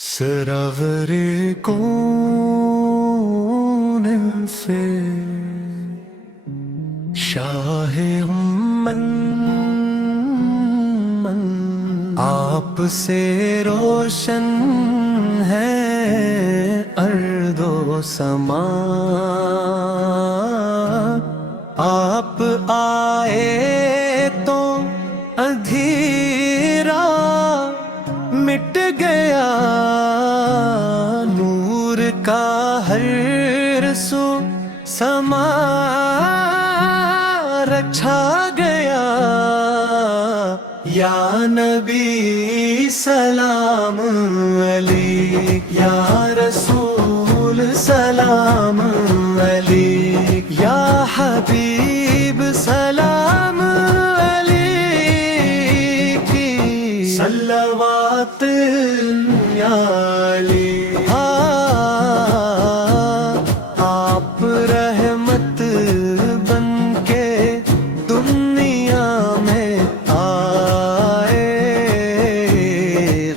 سرور کون سے شاہ من آپ سے روشن ہے ارض و سما، آپ آئے تو اندھیرا مٹ گیا، نور کا ہر سو سما رچھا گیا۔ یا نبی سلام علیک، یا رسول سلام علیک، یا حبیب سلام علیک، صلوات یا علی۔ آپ رحمت بن کے دنیا میں آئے،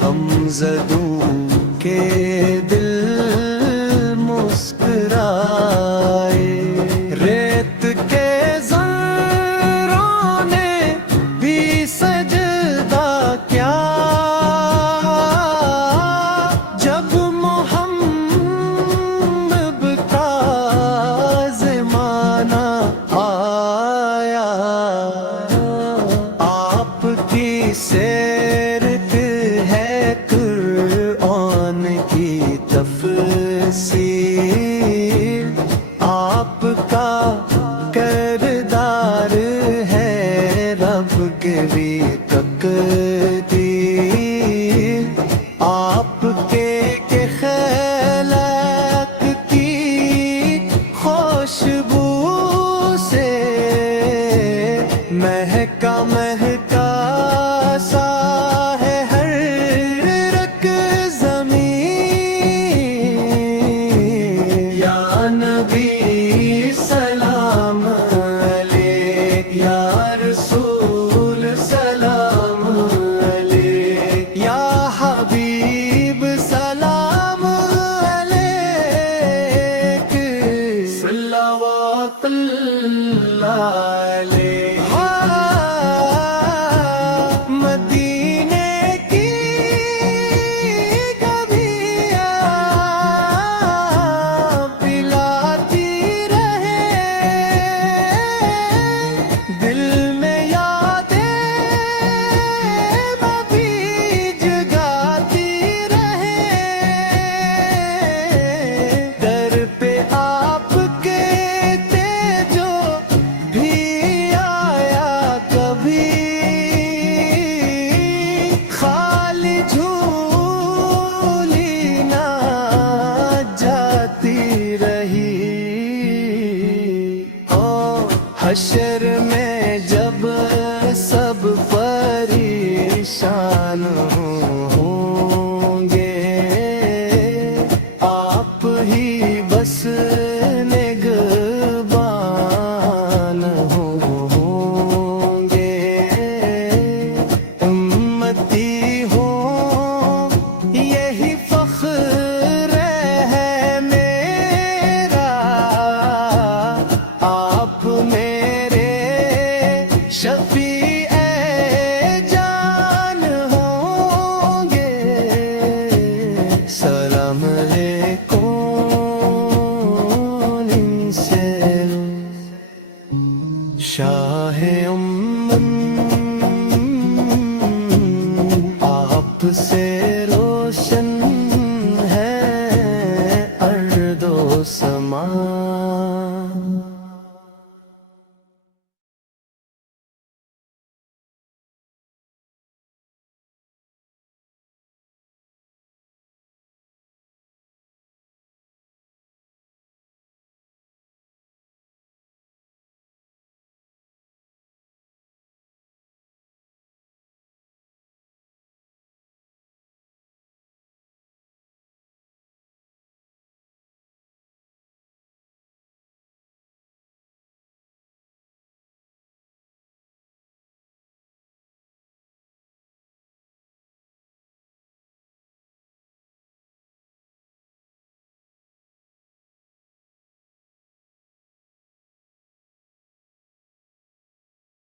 غمزدوں کے دل مسکرائے، ریت کے ذروں نے بھی سجدہ کیا جب محمد کا زمانہ آیا۔ آپ کی سیرت ہے قرآن کی تفسیر، آپ کا کردار ہے رب گری تقدیر، آپ کے خلق کی خوشبو سے مہکا مہکا سا ہے ہر رگ زمین۔ یا نبی سلام علیک، یا رسول سلام علیک، یا حبیب سلام علیک، صلوات اللہ علیہ۔ مدینے کی گبیاں پلاتی رہے، دل میں یادیں نبی جگاتی رہے، در پہ آپ کے جو بھی آیا کبھی، خالی جھولی نہ جاتی رہی۔ حشر میں جب سب پریشان ہوں گے، آپ ہی بس نگہبان ہوں گے۔ امتی ہوں یہی فخر ہے میرا، آپ میرے شفیع جان ہوں گے۔ سلام علیکم ان سے شاہ آپ سے روشن